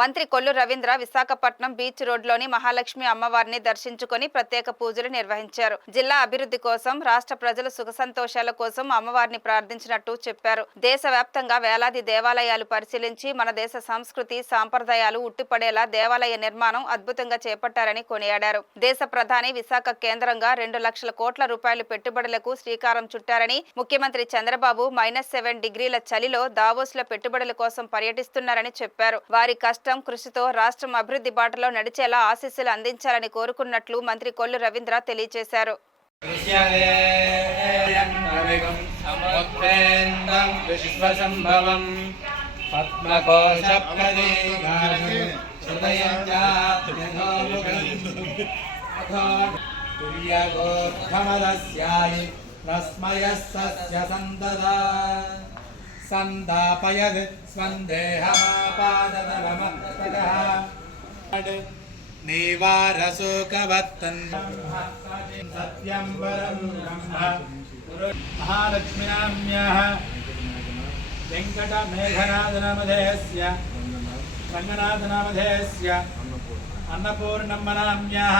మంత్రి కొల్లు రవీంద్ర విశాఖపట్నం బీచ్ రోడ్లోని మహాలక్ష్మి అమ్మవారిని దర్శించుకొని ప్రత్యేక పూజలు నిర్వహించారు. జిల్లా అభివృద్ధి కోసం, రాష్ట్ర ప్రజల సుఖ సంతోషాల కోసం అమ్మవారిని ప్రార్థించినట్టు చెప్పారు. దేశవ్యాప్తంగా వేలాది దేవాలయాలు పరిశీలించి మన దేశ సంస్కృతి సాంప్రదాయాలు ఉట్టిపడేలా దేవాలయ నిర్మాణం అద్భుతంగా చేపట్టారని కొనియాడారు. దేశ ప్రధాని విశాఖ కేంద్రంగా 2 లక్షల కోట్ల రూపాయలు పెట్టుబడులకు శ్రీకారం చుట్టారని, ముఖ్యమంత్రి చంద్రబాబు -7 డిగ్రీల చలిలో దావోస్ లో పెట్టుబడుల కోసం పర్యటిస్తున్నారని చెప్పారు. వారి కృషితో రాష్ట్రం అభివృద్ధి బాటలో నడిచేలా ఆశీస్సులు అందించాలని కోరుకున్నట్లు మంత్రి కొల్లు రవీంద్ర తెలియజేశారు. संदापयद् स्वन्देहमापादतलमस्ततः निवारशोकवत्तन् सत्यं परं ब्रह्म महालक्ष्मीनाम्याः वेङ्कटमेघनाथनामधेयस्य रङ्गनाथनामधेयस्य अन्नपूर्णम्मनाम्याः